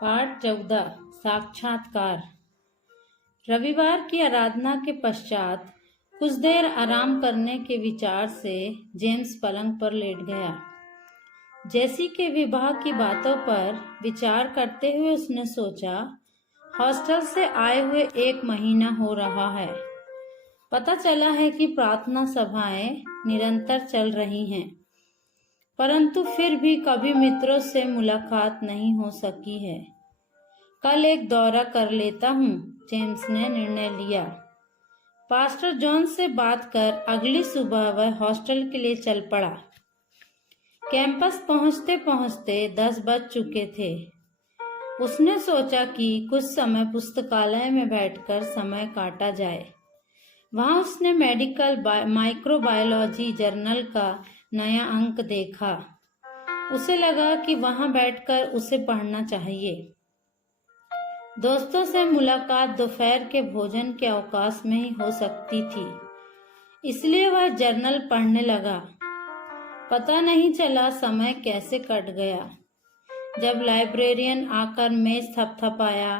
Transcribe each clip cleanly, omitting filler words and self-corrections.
पाठ 14 साक्षात्कार। रविवार की आराधना के पश्चात कुछ देर आराम करने के विचार से जेम्स पलंग पर लेट गया। जैसी के विवाह की बातों पर विचार करते हुए उसने सोचा, हॉस्टल से आए हुए 1 महीना हो रहा है। पता चला है कि प्रार्थना सभाएं निरंतर चल रही हैं, परंतु फिर भी कभी मित्रों से मुलाकात नहीं हो सकी है। कल एक दौरा कर लेता हूँ, जेम्स ने निर्णय लिया। पास्टर जॉन से बात कर अगली सुबह वह हॉस्टल के लिए चल पड़ा। कैंपस पहुँचते पहुँचते 10 बज चुके थे। उसने सोचा कि कुछ समय पुस्तकालय में बैठकर समय काटा जाए। वहाँ उसने मेडिकल माइक्रोबायोलॉजी जर्नल का नया अंक देखा। उसे लगा कि वहाँ बैठकर उसे पढ़ना चाहिए। दोस्तों से मुलाकात दोपहर के भोजन के अवकाश में ही हो सकती थी, इसलिए वह जर्नल पढ़ने लगा। पता नहीं चला समय कैसे कट गया। जब लाइब्रेरियन आकर मेज थपथपाया,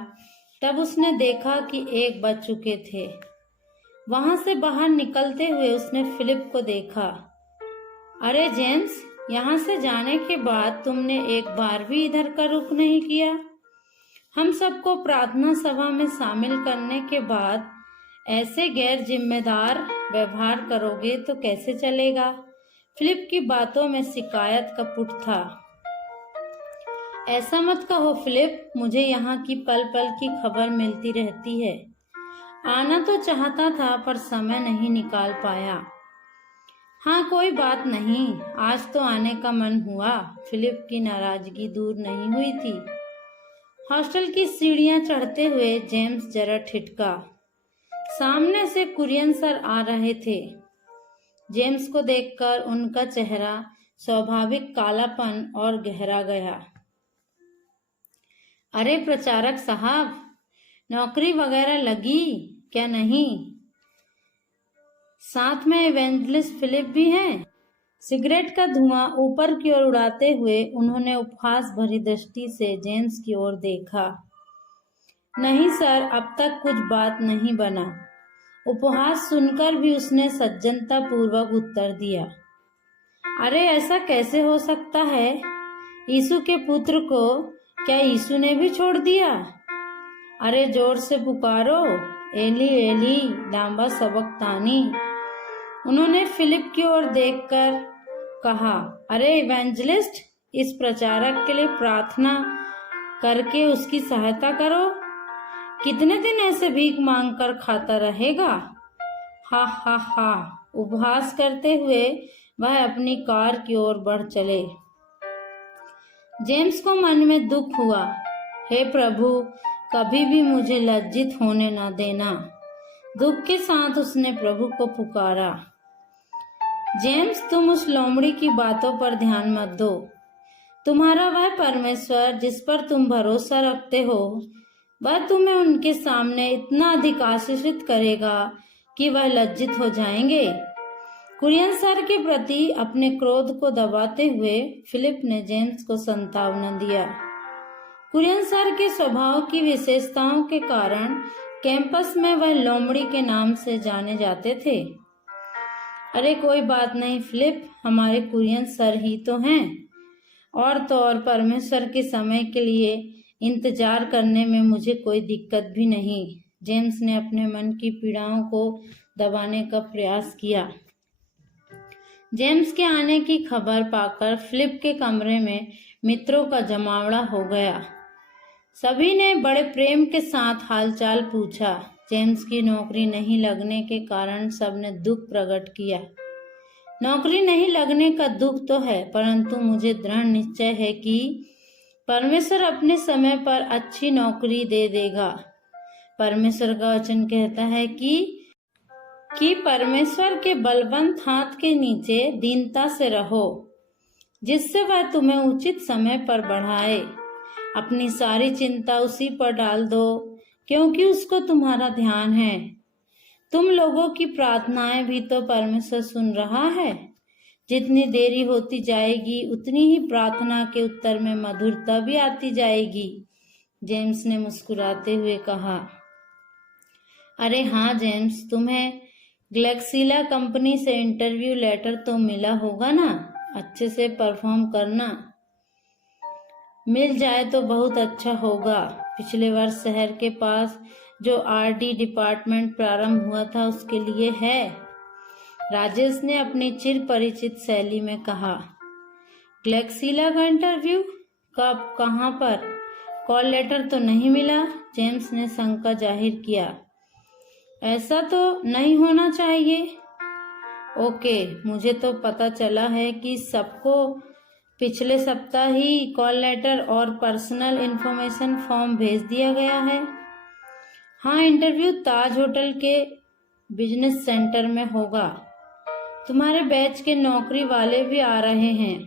तब उसने देखा कि 1 बज चुके थे। वहां से बाहर निकलते हुए उसने फिलिप को देखा। अरे जेम्स, यहाँ से जाने के बाद तुमने एक बार भी इधर का रुख नहीं किया। हम सबको प्रार्थना सभा में शामिल करने के बाद ऐसे गैर जिम्मेदार व्यवहार करोगे तो कैसे चलेगा? फिलिप की बातों में शिकायत का पुट था। ऐसा मत कहो फिलिप, मुझे यहाँ की पल पल की खबर मिलती रहती है। आना तो चाहता था पर समय नहीं निकाल पाया। हाँ, कोई बात नहीं, आज तो आने का मन हुआ। फिलिप की नाराजगी दूर नहीं हुई थी। हॉस्टल की सीढ़ियां चढ़ते हुए जेम्स जरा ठिठका। सामने से कुरियन सर आ रहे थे। जेम्स को देखकर उनका चेहरा स्वाभाविक कालापन और गहरा गया। अरे प्रचारक साहब, नौकरी वगैरह लगी क्या? नहीं, साथ में इवेंजलिस्ट फिलिप भी हैं। सिगरेट का धुआं ऊपर की ओर उड़ाते हुए उन्होंने उपहास भरी दृष्टि से जेम्स की ओर देखा। नहीं सर, अब तक कुछ बात नहीं बना। उपहास सुनकर भी उसने सज्जनता पूर्वक उत्तर दिया। अरे ऐसा कैसे हो सकता है? यीशु के पुत्र को क्या यीशु ने भी छोड़ दिया? अरे जोर से पुकारो, एली एली लामा सबक्तानी। उन्होंने फिलिप की ओर देखकर कहा। अरे इवेंजलिस्ट, इस प्रचारक के लिए प्रार्थना करके उसकी सहायता करो। कितने दिन ऐसे भीख मांगकर खाता रहेगा? हा हा हा। उपहास करते हुए वह अपनी कार की ओर बढ़ चले। जेम्स को मन में दुख हुआ। हे प्रभु, कभी भी मुझे लज्जित होने न देना। दुख के साथ उसने प्रभु को पुकारा। जेम्स, तुम उस लोमड़ी की बातों पर ध्यान मत दो। तुम्हारा वह परमेश्वर जिस पर तुम भरोसा रखते हो, वह तुम्हें उनके सामने इतना अधिक आशीषित करेगा कि वह लज्जित हो जाएंगे। कुरियन सर के प्रति अपने क्रोध को दबाते हुए फिलिप ने जेम्स को सांत्वना दिया। कुरियन सर के स्वभाव की विशेषताओं के कारण कैंपस में वह लोमड़ी के नाम से जाने जाते थे। अरे कोई बात नहीं फिलिप, हमारे कुरियन सर ही तो हैं। और तो और परमेश्वर के समय के लिए इंतजार करने में मुझे कोई दिक्कत भी नहीं। जेम्स ने अपने मन की पीड़ाओं को दबाने का प्रयास किया। जेम्स के आने की खबर पाकर फिलिप के कमरे में मित्रों का जमावड़ा हो गया। सभी ने बड़े प्रेम के साथ हालचाल पूछा। जेम्स की नौकरी नहीं लगने के कारण सबने दुख प्रकट किया। नौकरी नहीं लगने का दुख तो है, परंतु मुझे दृढ़ निश्चय है कि परमेश्वर अपने समय पर अच्छी नौकरी दे देगा। परमेश्वर का वचन कहता है कि परमेश्वर के बलवंत हाथ के नीचे दीनता से रहो, जिससे वह तुम्हें उचित समय पर बढ़ाए। अपनी सारी चिंता उसी पर डाल दो, क्योंकि उसको तुम्हारा ध्यान है। तुम लोगों की प्रार्थनाएं भी तो परमेश्वर सुन रहा है। जितनी देरी होती जाएगी, उतनी ही प्रार्थना के उत्तर में मधुरता भी आती जाएगी। जेम्स ने मुस्कुराते हुए कहा। अरे हाँ जेम्स, तुम्हें ग्लेक्सिला कंपनी से इंटरव्यू लेटर तो मिला होगा ना? अच्छे से परफॉर्म करना। मिल जाए तो बहुत अच्छा होगा। पिछले वर्ष शहर के पास जो आरडी डिपार्टमेंट प्रारंभ हुआ था उसके लिए है। राजेश ने अपनी चिर परिचित शैली में कहा। ग्लेक्सिला का इंटरव्यू? कब, कहाँ पर? कॉल लेटर तो नहीं मिला? जेम्स ने शंका जाहिर किया। ऐसा तो नहीं होना चाहिए। ओके, मुझे तो पता चला है कि सबको पिछले सप्ताह ही कॉल लेटर और पर्सनल इन्फॉर्मेशन फॉर्म भेज दिया गया है। हाँ, इंटरव्यू ताज होटल के बिजनेस सेंटर में होगा। तुम्हारे बैच के नौकरी वाले भी आ रहे हैं।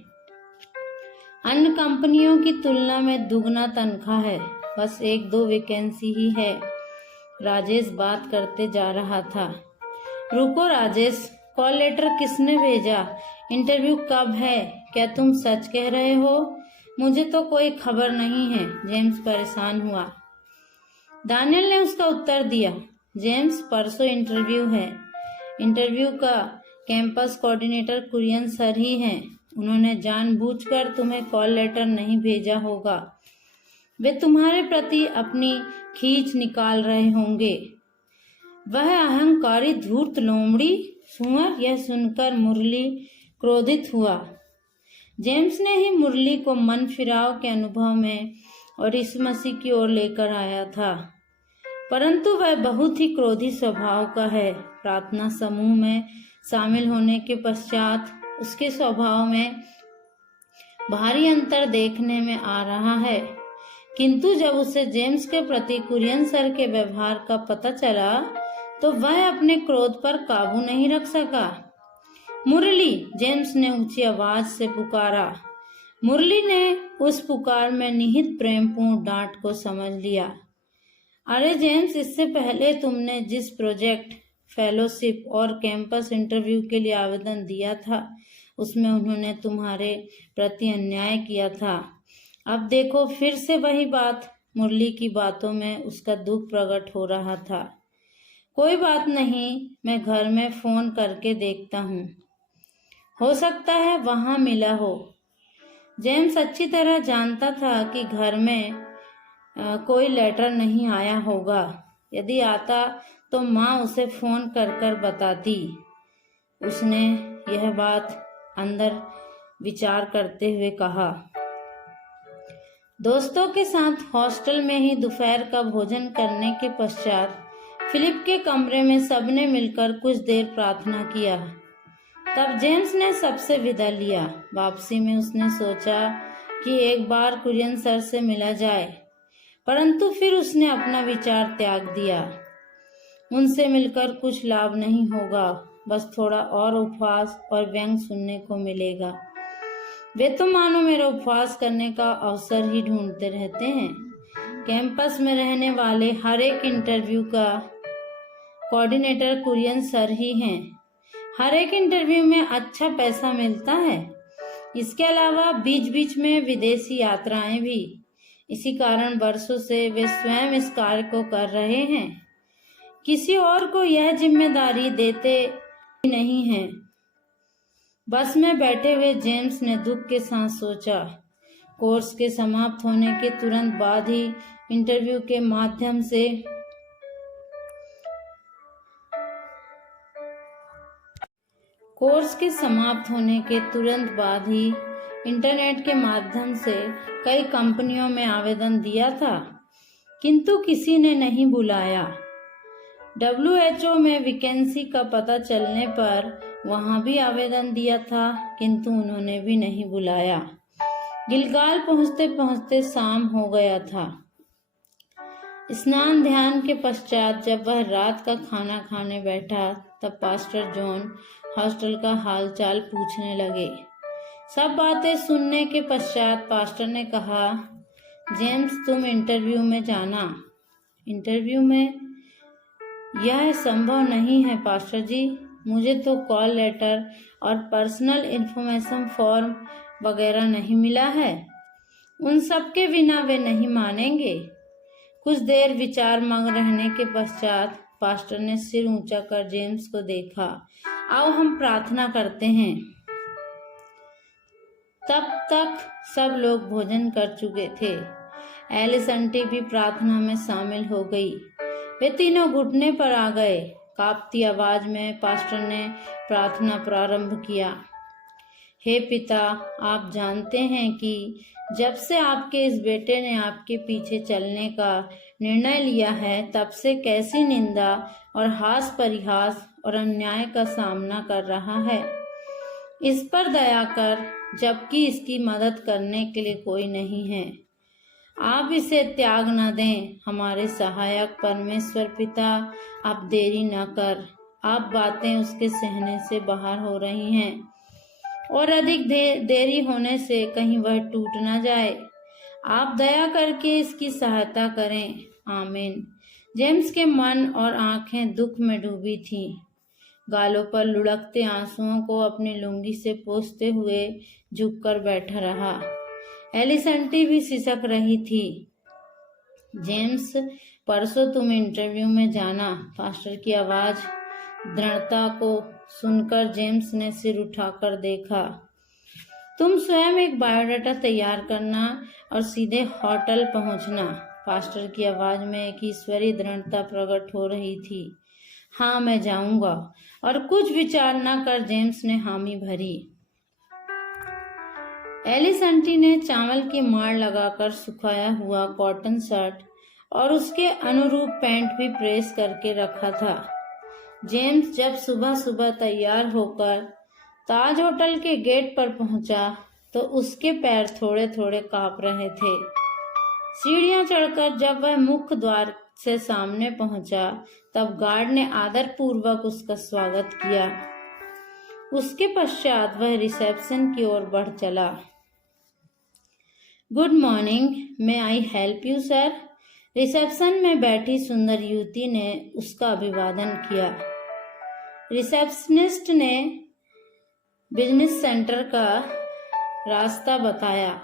अन्य कंपनियों की तुलना में दुगना तनख्वाह है। बस 1-2 वैकेंसी ही है। राजेश बात करते जा रहा था। रुको राजेश, कॉल लेटर किसने भेजा? इंटरव्यू कब है? क्या तुम सच कह रहे हो? मुझे तो कोई खबर नहीं है। जेम्स परेशान हुआ। दानियल ने उसका उत्तर दिया। जेम्स, परसों इंटरव्यू है। इंटरव्यू का कैंपस कोऑर्डिनेटर कुरियन सर ही हैं। उन्होंने जानबूझकर तुम्हें कॉल लेटर नहीं भेजा होगा। वे तुम्हारे प्रति अपनी खींच निकाल रहे होंगे। वह अहंकारी धूर्त लोमड़ी सुअर। यह सुनकर मुरली क्रोधित हुआ। जेम्स ने ही मुरली को मन फिराव के अनुभव में और यीशु मसीह की ओर लेकर आया था, परंतु वह बहुत ही क्रोधी स्वभाव का है। प्रार्थना समूह में शामिल होने के पश्चात उसके स्वभाव में भारी अंतर देखने में आ रहा है। किंतु जब उसे जेम्स के प्रति कुरियन सर के व्यवहार का पता चला तो वह अपने क्रोध पर काबू नहीं रख सका। मुरली, जेम्स ने ऊंची आवाज से पुकारा। मुरली ने उस पुकार में निहित प्रेमपूर्ण डांट को समझ लिया। अरे जेम्स, इससे पहले तुमने जिस प्रोजेक्ट, फेलोशिप और कैंपस इंटरव्यू के लिए आवेदन दिया था उसमें उन्होंने तुम्हारे प्रति अन्याय किया था। अब देखो फिर से वही बात। मुरली की बातों में उसका दुख प्रकट हो रहा था। कोई बात नहीं, मैं घर में फोन करके देखता हूँ, हो सकता है वहां मिला हो। जेम्स अच्छी तरह जानता था कि घर में कोई लेटर नहीं आया होगा। यदि आता तो माँ उसे फोन कर कर बताती। उसने यह बात अंदर विचार करते हुए कहा। दोस्तों के साथ हॉस्टल में ही दोपहर का भोजन करने के पश्चात फिलिप के कमरे में सबने मिलकर कुछ देर प्रार्थना किया। तब जेम्स ने सबसे विदा लिया। वापसी में उसने सोचा कि एक बार कुरियन सर से मिला जाए, परंतु फिर उसने अपना विचार त्याग दिया। उनसे मिलकर कुछ लाभ नहीं होगा, बस थोड़ा और उपवास और व्यंग सुनने को मिलेगा। वे तो मानो मेरा उपवास करने का अवसर ही ढूंढते रहते हैं। कैंपस में रहने वाले हर एक इंटरव्यू का कोऑर्डिनेटर कुरियन सर ही हैं। हर एक इंटरव्यू में अच्छा पैसा मिलता है। इसके अलावा बीच बीच में विदेशी यात्राएं भी। इसी कारण वर्षों से वे स्वयं इस कार्य को कर रहे हैं, किसी और को यह जिम्मेदारी देते नहीं हैं। बस में बैठे हुए जेम्स ने दुख के साथ सोचा। कोर्स के समाप्त होने के तुरंत बाद ही इंटरव्यू के माध्यम से इंटरनेट के माध्यम से कई कंपनियों में आवेदन दिया था, किंतु किसी ने नहीं बुलाया। WHO में वैकेंसी का पता चलने पर वहां भी आवेदन दिया था, किंतु उन्होंने भी नहीं बुलाया। गिलगाल पहुंचते पहुंचते शाम हो गया था। स्नान ध्यान के पश्चात जब वह रात का खाना खाने बैठा तब पास्टर जॉन हॉस्टल का हालचाल पूछने लगे। सब बातें सुनने के पश्चात पास्टर ने कहा, जेम्स तुम इंटरव्यू में जाना। इंटरव्यू में? यह संभव नहीं है पास्टर जी। मुझे तो कॉल लेटर और पर्सनल इन्फॉर्मेशन फॉर्म वगैरह नहीं मिला है। उन सब के बिना वे नहीं मानेंगे। कुछ देर विचार मग्न रहने के पश्चात पास्टर ने सिर ऊंचा कर जेम्स को देखा। आओ हम प्रार्थना करते हैं। तब तक सब लोग भोजन कर चुके थे। एलिस आंटी भी प्रार्थना में शामिल हो गई। वे तीनों घुटने पर आ गए। कांपती आवाज में पास्टर ने प्रार्थना प्रारंभ किया। हे पिता, आप जानते हैं कि जब से आपके इस बेटे ने आपके पीछे चलने का निर्णय लिया है, तब से कैसी निंदा और हास परिहास और अन्याय का सामना कर रहा है। इस पर दया कर, जबकि इसकी मदद करने के लिए कोई नहीं है। आप इसे त्याग न दें। हमारे सहायक परमेश्वर पिता, आप देरी न कर। आप बातें उसके सहने से बाहर हो रही हैं और अधिक देरी होने से कहीं वह टूट न जाए। आप दया करके इसकी सहायता करें। आमीन। जेम्स के मन और आंखें दुख में डूबी थीं। गालों पर लुढ़कते आंसुओं को अपनी लुंगी से पोंछते हुए झुककर बैठा रहा। एलिस आंटी भी सिसक रही थी। जेम्स, परसों तुम इंटरव्यू में जाना। पास्टर की आवाज दृढ़ता को सुनकर जेम्स ने सिर उठाकर देखा। तुम स्वयं एक बायोडाटा तैयार करना और सीधे होटल पहुंचना। पास्टर की आवाज में एक ईश्वरीय दृढ़ता प्रकट हो रही थी। हाँ, मैं जाऊंगा। और कुछ विचार न कर जेम्स ने हामी भरी। एलिस आंटी ने चावल की मार लगाकर सुखाया हुआ कॉटन शर्ट और उसके अनुरूप पैंट भी प्रेस करके रखा था। जेम्स जब सुबह सुबह तैयार होकर ताज होटल के गेट पर पहुंचा तो उसके पैर थोड़े थोड़े कांप रहे थे। सीढ़ियां चढ़कर जब वह मुख्य द्वार से सामने पहुंचा, तब गार्ड ने आदर पूर्वक उसका स्वागत किया। उसके पश्चात वह रिसेप्शन की ओर बढ़ चला। Good morning, may I help you sir? Reception में बैठी सुंदर युवती ने उसका अभिवादन किया। रिसेप्शनिस्ट ने बिजनेस सेंटर का रास्ता बताया।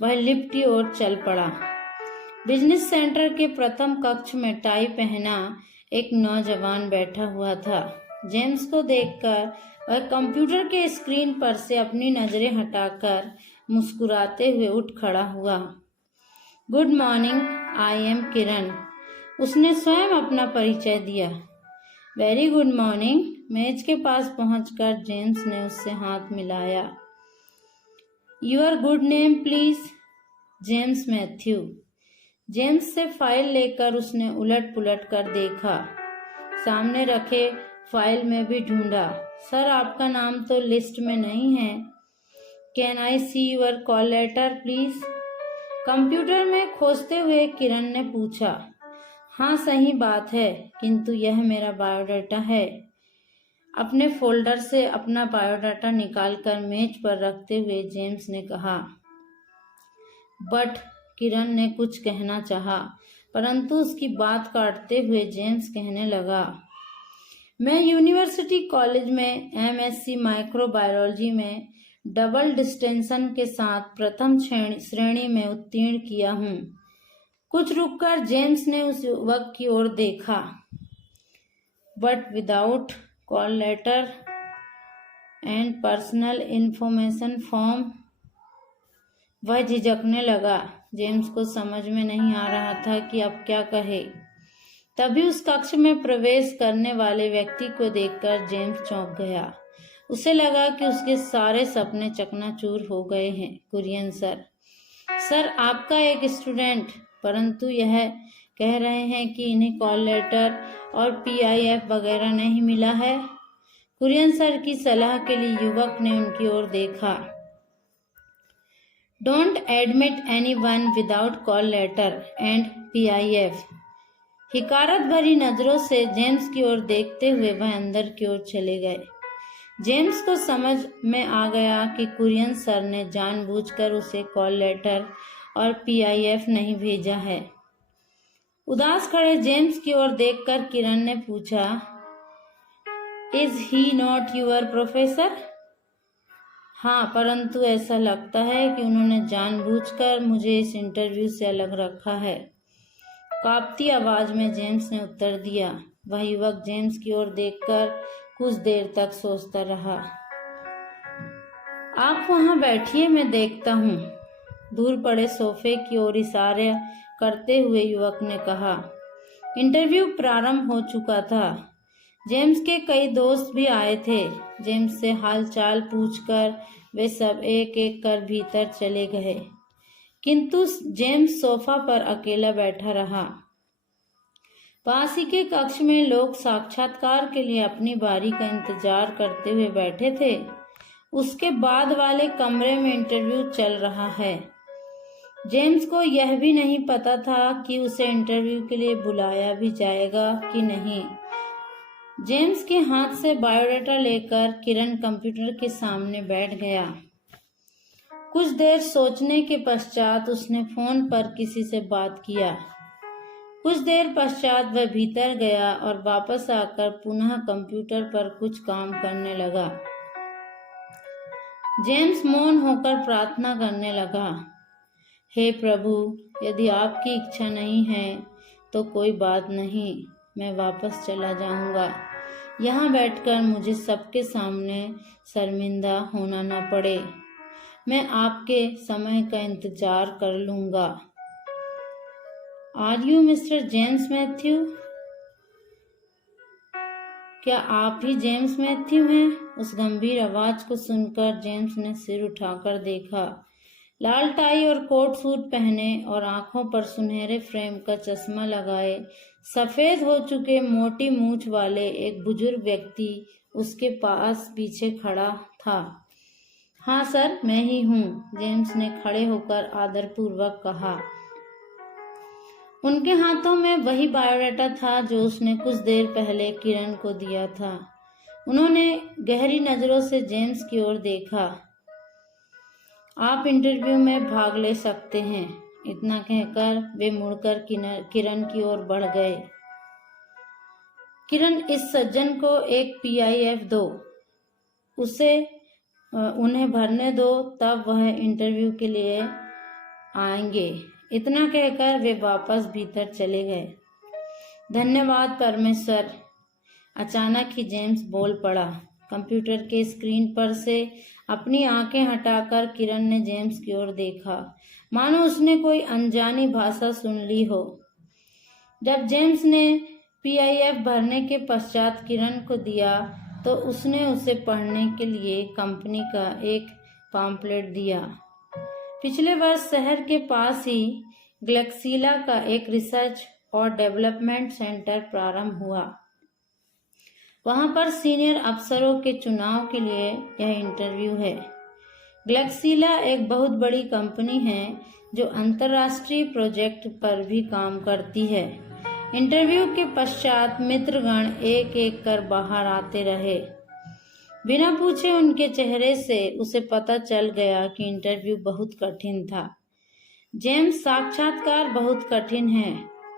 वह लिफ्ट की ओर चल पड़ा। बिजनेस सेंटर के प्रथम कक्ष में टाई पहना एक नौजवान बैठा हुआ था। जेम्स को देखकर वह कंप्यूटर के स्क्रीन पर से अपनी नजरें हटाकर मुस्कुराते हुए उठ खड़ा हुआ। गुड मॉर्निंग, आई एम किरण। उसने स्वयं अपना परिचय दिया। Very good morning. मेज के पास पहुंचकर जेम्स ने उससे हाथ मिलाया। Your good name please? James Matthew. James से फाइल लेकर उसने उलट पुलट कर देखा। सामने रखे फाइल में भी ढूंढा। सर, आपका नाम तो लिस्ट में नहीं है। Can I see your call letter please? Computer में खोजते हुए किरण ने पूछा। हाँ, सही बात है, किंतु यह मेरा बायोडाटा है। अपने फोल्डर से अपना बायोडाटा निकालकर मेज पर रखते हुए जेम्स ने कहा। बट किरण ने कुछ कहना चाहा, परंतु उसकी बात काटते हुए जेम्स कहने लगा, मैं यूनिवर्सिटी कॉलेज में एमएससी माइक्रोबायोलॉजी में डबल डिस्टिंक्शन के साथ प्रथम श्रेणी में उत्तीर्ण किया हूँ। कुछ रुककर जेम्स ने उस युवक की ओर देखा। But without call letter and personal information form. वह झिझकने लगा। जेम्स को समझ में नहीं आ रहा था कि अब क्या कहे। तभी उस कक्ष में प्रवेश करने वाले व्यक्ति को देखकर जेम्स चौंक गया। उसे लगा कि उसके सारे सपने चकनाचूर हो गए हैं। कुरियन सर। सर, आपका एक स्टूडेंट, परंतु यह कह रहे हैं कि इन्हें कॉल लेटर और पीआईएफ वगैरह नहीं मिला है। कुरियन सर की सलाह के लिए युवक ने उनकी ओर देखा। Don't admit anyone without call letter and PIF. हिकारत भरी नजरों से जेम्स की ओर देखते हुए वह अंदर की ओर चले गए। जेम्स को समझ में आ गया कि कुरियन सर ने जानबूझकर उसे कॉल लेटर और पीआईएफ नहीं भेजा है। उदास खड़े जेम्स की ओर देखकर किरण ने पूछा, is he not your professor? हाँ, परंतु ऐसा लगता है कि उन्होंने जानबूझकर मुझे इस इंटरव्यू से अलग रखा है। कांपती आवाज में जेम्स ने उत्तर दिया। वह युवक जेम्स की ओर देखकर कुछ देर तक सोचता रहा। आप वहां बैठिए, मैं देखता हूँ, दूर पड़े सोफे की ओर इशारा करते हुए युवक ने कहा। इंटरव्यू प्रारंभ हो चुका था। जेम्स के कई दोस्त भी आए थे। जेम्स से हालचाल पूछकर वे सब एक एक कर भीतर चले गए, किंतु जेम्स सोफा पर अकेला बैठा रहा। पास ही के कक्ष में लोग साक्षात्कार के लिए अपनी बारी का इंतजार करते हुए बैठे थे। उसके बाद वाले कमरे में इंटरव्यू चल रहा है। जेम्स को यह भी नहीं पता था कि उसे इंटरव्यू के लिए बुलाया भी जाएगा कि नहीं। जेम्स के हाथ से बायोडाटा लेकर किरण कंप्यूटर के सामने बैठ गया। कुछ देर सोचने के पश्चात उसने फोन पर किसी से बात किया। कुछ देर पश्चात वह भीतर गया और वापस आकर पुनः कंप्यूटर पर कुछ काम करने लगा। जेम्स मौन होकर प्रार्थना करने लगा। हे प्रभु, यदि आपकी इच्छा नहीं है तो कोई बात नहीं, मैं वापस चला जाऊंगा। यहाँ बैठकर मुझे सबके सामने शर्मिंदा होना न पड़े। मैं आपके समय का इंतजार कर लूंगा। Are you mister James Matthew? क्या आप ही जेम्स मैथ्यू हैं? उस गंभीर आवाज को सुनकर जेम्स ने सिर उठाकर देखा। लाल टाई और कोट सूट पहने और आंखों पर सुनहरे फ्रेम का चश्मा लगाए, सफेद हो चुके मोटी मूछ वाले एक बुजुर्ग व्यक्ति उसके पास पीछे खड़ा था। हाँ सर, मैं ही हूँ, जेम्स ने खड़े होकर आदरपूर्वक कहा। उनके हाथों में वही बायोडाटा था जो उसने कुछ देर पहले किरण को दिया था। उन्होंने गहरी नजरों से जेम्स की ओर देखा। आप इंटरव्यू में भाग ले सकते हैं, इतना कहकर वे मुड़कर किरण की ओर बढ़ गए। किरण, इस सज्जन को एक PIF दो, उन्हें भरने दो, तब वह इंटरव्यू के लिए आएंगे। इतना कहकर वे वापस भीतर चले गए। धन्यवाद परमेश्वर, अचानक ही जेम्स बोल पड़ा। कंप्यूटर के स्क्रीन पर से अपनी आंखें हटाकर किरण ने जेम्स की ओर देखा, मानो उसने कोई अनजानी भाषा सुन ली हो। जब जेम्स ने PIF भरने के पश्चात किरण को दिया तो उसने उसे पढ़ने के लिए कंपनी का एक पम्फलेट दिया। पिछले वर्ष शहर के पास ही ग्लेक्सिला का एक रिसर्च और डेवलपमेंट सेंटर प्रारंभ हुआ। वहां पर सीनियर अफसरों के चुनाव के लिए यह इंटरव्यू है। ग्लेक्सिला एक बहुत बड़ी कंपनी है जो अंतर्राष्ट्रीय प्रोजेक्ट पर भी काम करती है। इंटरव्यू के पश्चात मित्रगण एक एक कर बाहर आते रहे। बिना पूछे उनके चेहरे से उसे पता चल गया कि इंटरव्यू बहुत कठिन था। जेम्स, साक्षात्कार बहुत कठिन है,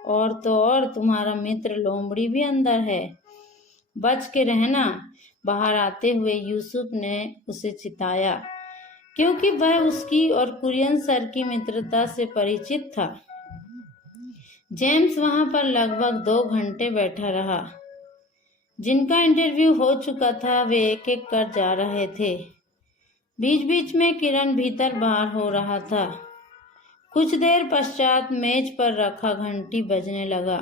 और तो और तुम्हारा मित्र लोमड़ी भी अंदर है, बच के रहना। बाहर आते हुए यूसुफ ने उसे चिताया, क्योंकि वह उसकी और कुरियन सर की मित्रता से परिचित था। जेम्स वहां पर लगभग 2 घंटे बैठा रहा। जिनका इंटरव्यू हो चुका था वे एक एक कर जा रहे थे। बीच बीच में किरण भीतर बाहर हो रहा था। कुछ देर पश्चात मेज पर रखा घंटी बजने लगा।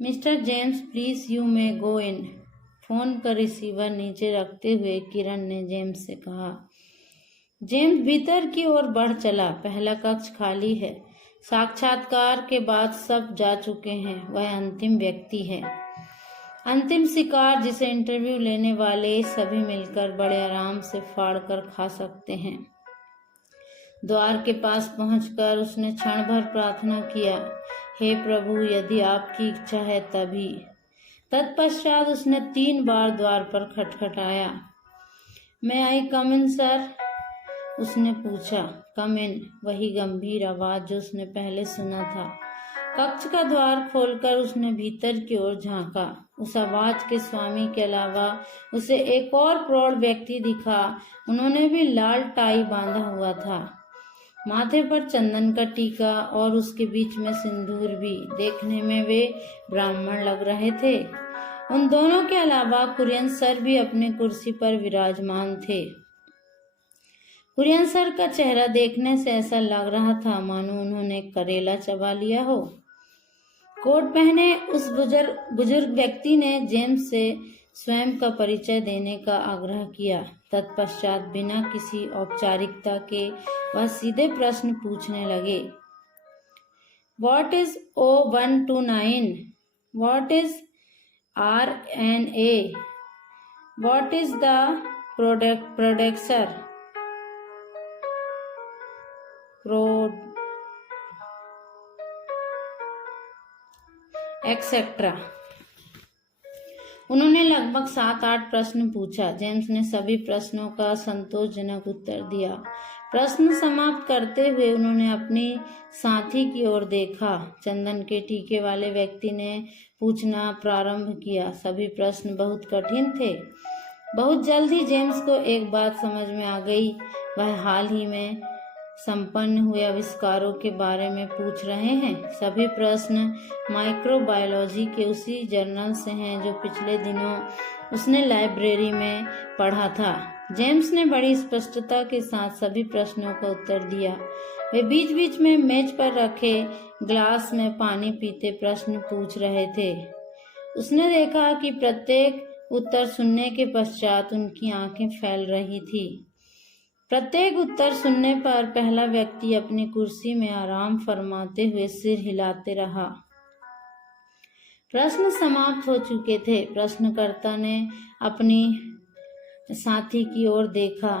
Mister James, please you may go in. Phone का रिसीवर नीचे रखते हुए किरण ने जेम्स से कहा। जेम्स भीतर की ओर बढ़ चला। पहला कक्ष खाली है। साक्षात्कार के बाद सब जा चुके हैं। वह अंतिम व्यक्ति है, अंतिम शिकार जिसे इंटरव्यू लेने वाले सभी मिलकर बड़े आराम से फाड़ कर खा सकते हैं। द्वार के पास पहुंचकर उसने क्षण भर प्रार्थना किया, हे प्रभु, यदि आपकी इच्छा है तभी। तत्पश्चात उसने 3 बार द्वार पर खटखटाया। मैं आई कम इन सर? उसने पूछा। कम इन, वही गंभीर आवाज जो उसने पहले सुना था। कक्ष का द्वार खोलकर उसने भीतर की ओर झांका। उस आवाज के स्वामी के अलावा उसे एक और प्रौढ़ व्यक्ति दिखा। उन्होंने भी लाल टाई बांधा हुआ था। माथे पर चंदन का टीका और उसके बीच में सिंदूर भी। देखने में वे ब्राह्मण लग रहे थे। उन दोनों के अलावा कुरियन सर भी अपनी कुर्सी पर विराजमान थे। कुरियन सर का चेहरा देखने से ऐसा लग रहा था मानो उन्होंने करेला चबा लिया हो। कोट पहने उस बुजुर्ग व्यक्ति ने जेम्स से स्वयं का परिचय देने का आग्रह किया। तत्पश्चात बिना किसी औपचारिकता के वह सीधे प्रश्न पूछने लगे। What is O129? What is RNA? What is the producer? Etcetera. उन्होंने लगभग 7-8 प्रश्न पूछा। जेम्स ने सभी प्रश्नों का संतोषजनक उत्तर दिया। प्रश्न समाप्त करते हुए उन्होंने अपनी साथी की ओर देखा। चंदन के टीके वाले व्यक्ति ने पूछना प्रारंभ किया। सभी प्रश्न बहुत कठिन थे। बहुत जल्द ही जेम्स को एक बात समझ में आ गई। वह हाल ही में संपन्न हुए आविष्कारों के बारे में पूछ रहे हैं। सभी प्रश्न माइक्रोबायोलॉजी के उसी जर्नल से हैं जो पिछले दिनों उसने लाइब्रेरी में पढ़ा था। जेम्स ने बड़ी स्पष्टता के साथ सभी प्रश्नों का उत्तर दिया। वे बीच बीच में मेज पर रखे ग्लास में पानी पीते प्रश्न पूछ रहे थे। उसने देखा कि प्रत्येक उत्तर सुनने के पश्चात उनकी आंखें फैल रही थी। प्रत्येक उत्तर सुनने पर पहला व्यक्ति अपनी कुर्सी में आराम फरमाते हुए सिर हिलाते रहा। प्रश्न समाप्त हो चुके थे। प्रश्नकर्ता ने अपनी साथी की ओर देखा,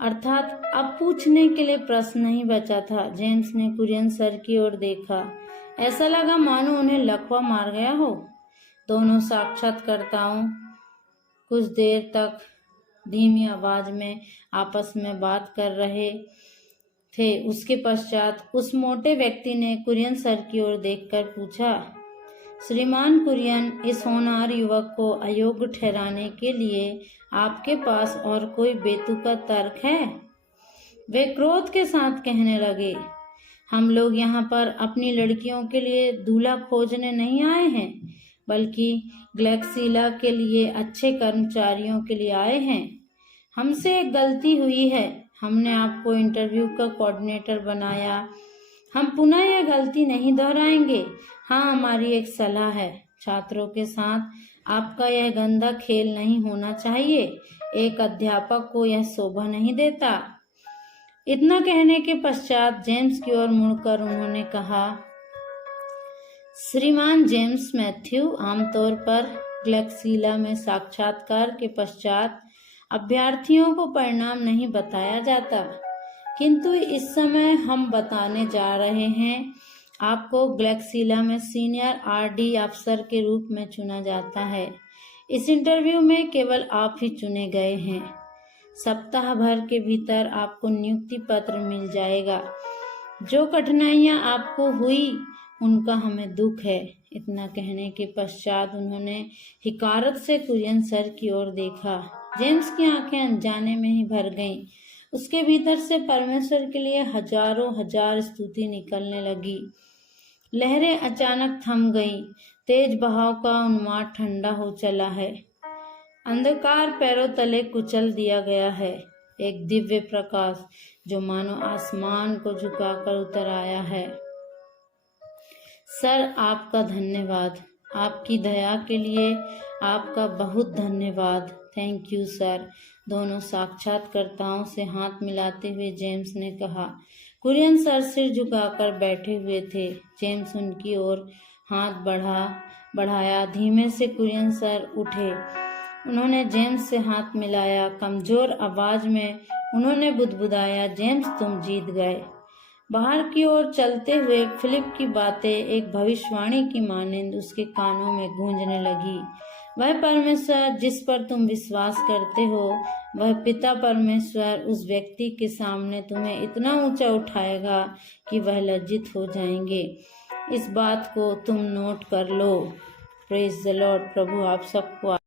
अर्थात अब पूछने के लिए प्रश्न नहीं बचा था। जेम्स ने कुरियन सर की ओर देखा। ऐसा लगा मानो उन्हें लकवा मार गया हो। दोनों साक्षात्कारताओं कुछ देर तक धीमी आवाज में आपस में बात कर रहे थे। उसके पश्चात उस मोटे व्यक्ति ने कुरियन सर की ओर देखकर पूछा, श्रीमान कुरियन, इस होनहार युवक को अयोग्य ठहराने के लिए आपके पास और कोई बेतुका तर्क है? वे क्रोध के साथ कहने लगे, हम लोग यहाँ पर अपनी लड़कियों के लिए दूल्हा खोजने नहीं आए हैं, बल्कि ग्लैक्सिला के लिए अच्छे कर्मचारियों के लिए आए हैं। हमसे एक गलती हुई है। हमने आपको इंटरव्यू का कोऑर्डिनेटर बनाया। हम पुनः यह गलती नहीं दोहराएंगे। हाँ, हमारी एक सलाह है, छात्रों के साथ आपका यह गंदा खेल नहीं होना चाहिए। एक अध्यापक को यह शोभा नहीं देता। इतना कहने के पश्चात जेम्स की ओर मुड़कर उन्होंने कहा, श्रीमान जेम्स मैथ्यू, आमतौर पर ग्लैक्सिला में साक्षात्कार के पश्चात अभ्यर्थियों को परिणाम नहीं बताया जाता, किंतु इस समय हम बताने जा रहे हैं। आपको ग्लैक्सिला में सीनियर आरडी अफसर के रूप में चुना जाता है। इस इंटरव्यू में केवल आप ही चुने गए हैं। सप्ताह भर के भीतर आपको नियुक्ति पत्र मिल जाएगा। जो कठिनाइयां आपको हुई उनका हमें दुख है। इतना कहने के पश्चात उन्होंने हिकारत से कुरियन सर की ओर देखा। जेम्स की आंखें अनजाने में ही भर गईं। उसके भीतर से परमेश्वर के लिए हजारों हजार स्तुति निकलने लगी। लहरें अचानक थम गईं। तेज बहाव का उन्माद ठंडा हो चला है। अंधकार पैरों तले कुचल दिया गया है। एक दिव्य प्रकाश जो मानो आसमान को झुकाकर उतर आया है। सर, आपका धन्यवाद। आपकी दया के लिए आपका बहुत धन्यवाद। Thank you sir. दोनों साक्षात्कारताओं से हाथ मिलाते हुए जेम्स ने कहा। कुरियन सर सिर झुकाकर बैठे हुए थे। जेम्स उनकी ओर हाथ बढ़ाया। धीमे से कुरियन सर उठे। उन्होंने जेम्स से हाथ मिलाया। कमजोर आवाज में उन्होंने बुदबुदाया, जेम्स, तुम जीत गए। बाहर की ओर चलते हुए फिलिप की बातें एक भविष्यवाणी की मानिंद उसके कानों में गूंजने लगी। वह परमेश्वर जिस पर तुम विश्वास करते हो, वह पिता परमेश्वर उस व्यक्ति के सामने तुम्हें इतना ऊंचा उठाएगा कि वह लज्जित हो जाएंगे। इस बात को तुम नोट कर लो। Praise the Lord. प्रभु आप सबको